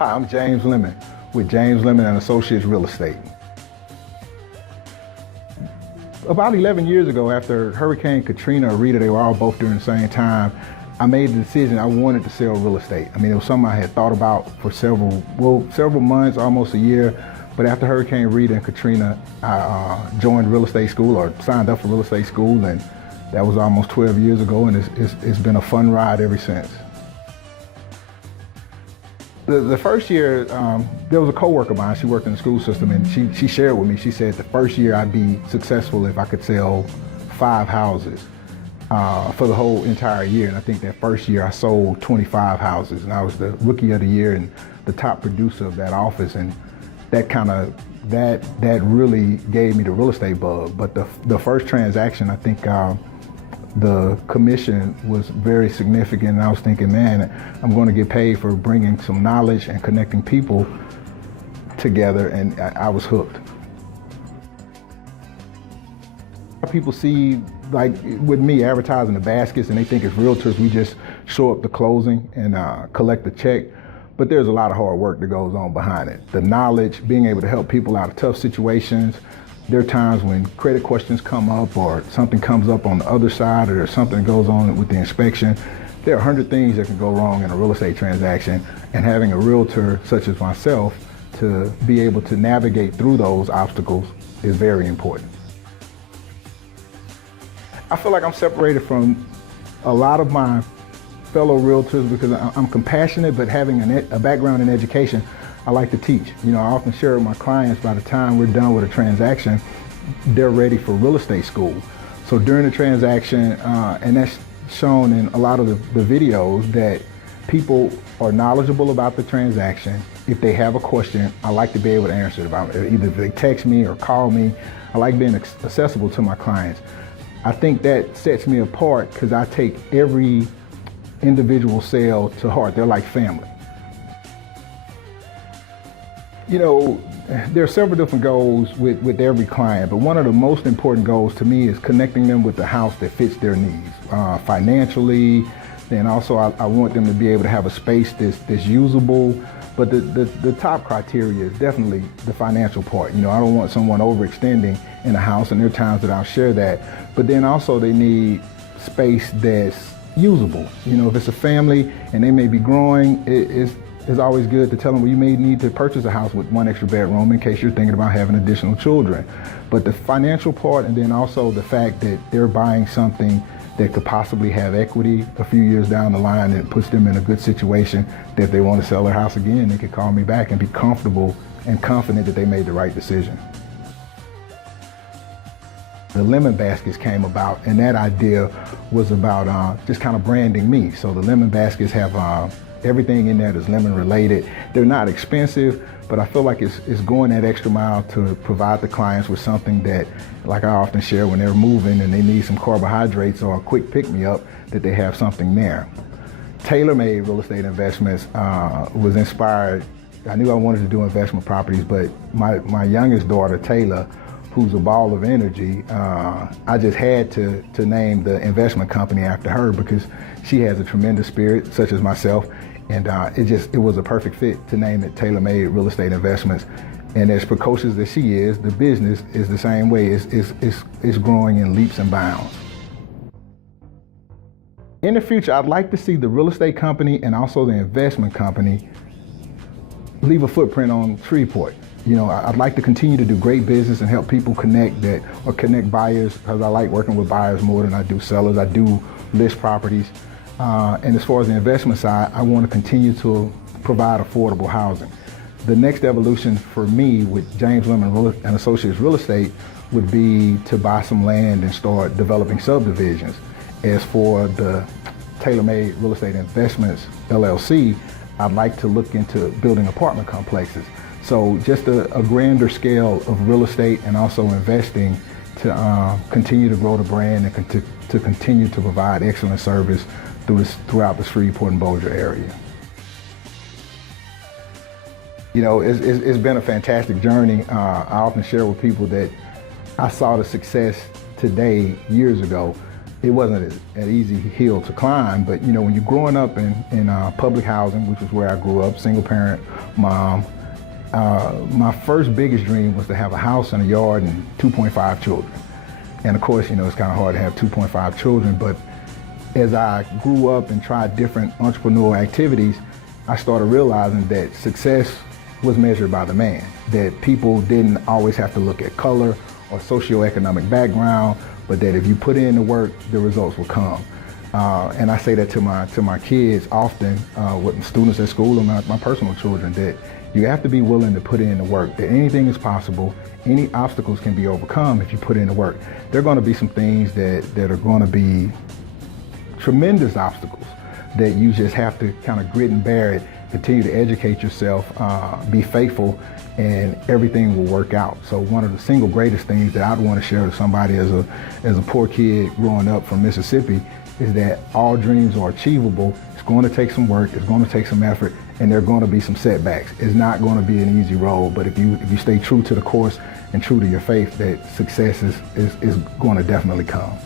Hi, I'm James Lemon with James Lemon and Associates Real Estate. About 11 years ago, after Hurricane Katrina or Rita, they were all both during the same time, I made the decision I wanted to sell real estate. I mean, it was something I had thought about for several months, almost a year. But after Hurricane Rita and Katrina, I joined real estate school or signed up for real estate school, and that was almost 12 years ago, and it's been a fun ride ever since. The first year, there was a coworker of mine, she worked in the school system, and she shared with me, she said the first year I'd be successful if I could sell 5 houses for the whole entire year. And I think that first year I sold 25 houses, and I was the rookie of the year and the top producer of that office. And that really gave me the real estate bug. But the first transaction, I think the commission was very significant, and I was thinking, man, I'm going to get paid for bringing some knowledge and connecting people together, and I was hooked. People see, like with me, advertising the baskets, and they think as realtors we just show up to closing and collect the check. But there's a lot of hard work that goes on behind it. The knowledge, being able to help people out of tough situations. There are times when credit questions come up or something comes up on the other side, or there's something that goes on with the inspection. There are 100 things that can go wrong in a real estate transaction, and having a realtor such as myself to be able to navigate through those obstacles is very important. I feel like I'm separated from a lot of my fellow realtors because I'm compassionate, but having a background in education, I like to teach. You know, I often share with my clients, by the time we're done with a transaction, they're ready for real estate school. So during the transaction, and that's shown in a lot of the videos, that people are knowledgeable about the transaction. If they have a question, I like to be able to answer it. Either if they text me or call me, I like being accessible to my clients. I think that sets me apart because I take every individual sale to heart. They're like family. You know, there are several different goals with every client, but one of the most important goals to me is connecting them with the house that fits their needs financially. Then also I want them to be able to have a space that's usable. But the top criteria is definitely the financial part. You know, I don't want someone overextending in a house, and there are times that I'll share that. But then also they need space that's usable. You know, if it's a family and they may be growing, it's always good to tell them, well, you may need to purchase a house with 1 extra bedroom in case you're thinking about having additional children. But the financial part, and then also the fact that they're buying something that could possibly have equity a few years down the line, and puts them in a good situation that if they want to sell their house again, they could call me back and be comfortable and confident that they made the right decision. The lemon baskets came about, and that idea was about just kind of branding me. So the lemon baskets have everything in there that's lemon related. They're not expensive, but I feel like it's going that extra mile to provide the clients with something that, like I often share, when they're moving and they need some carbohydrates or a quick pick-me-up, that they have something there. Tailor-Made Real Estate Investments was inspired. I knew I wanted to do investment properties, but my youngest daughter, Taylor, who's a ball of energy, I just had to name the investment company after her because she has a tremendous spirit, such as myself. And it was a perfect fit to name it Tailor-Made Real Estate Investments. And as precocious as she is, the business is the same way. It's growing in leaps and bounds. In the future, I'd like to see the real estate company and also the investment company leave a footprint on Shreveport. You know, I'd like to continue to do great business and help people connect buyers, because I like working with buyers more than I do sellers. I do list properties. And as far as the investment side, I want to continue to provide affordable housing. The next evolution for me with James Lemon and Associates Real Estate would be to buy some land and start developing subdivisions. As for the Tailor-Made Real Estate Investments LLC, I'd like to look into building apartment complexes. So just a grander scale of real estate and also investing to continue to grow the brand and to continue to provide excellent service throughout the Shreveport and Bossier area. You know, it's been a fantastic journey. I often share with people that I saw the success today years ago. it wasn't an easy hill to climb, but you know, when you're growing up in public housing, which was where I grew up, single parent mom, my first biggest dream was to have a house and a yard and 2.5 children. And of course, you know, it's kind of hard to have 2.5 children, but as I grew up and tried different entrepreneurial activities, I started realizing that success was measured by the man, that people didn't always have to look at color or socioeconomic background, but that if you put in the work, the results will come. And I say that to my kids often, with students at school and my personal children, that you have to be willing to put in the work, that anything is possible, any obstacles can be overcome if you put in the work. There are going to be some things that are going to be tremendous obstacles that you just have to kind of grit and bear it, continue to educate yourself, be faithful, and everything will work out. So one of the single greatest things that I'd want to share with somebody as a poor kid growing up from Mississippi is that all dreams are achievable. It's going to take some work, it's going to take some effort, and there are going to be some setbacks. It's not going to be an easy road, but if you stay true to the course and true to your faith, that success is going to definitely come.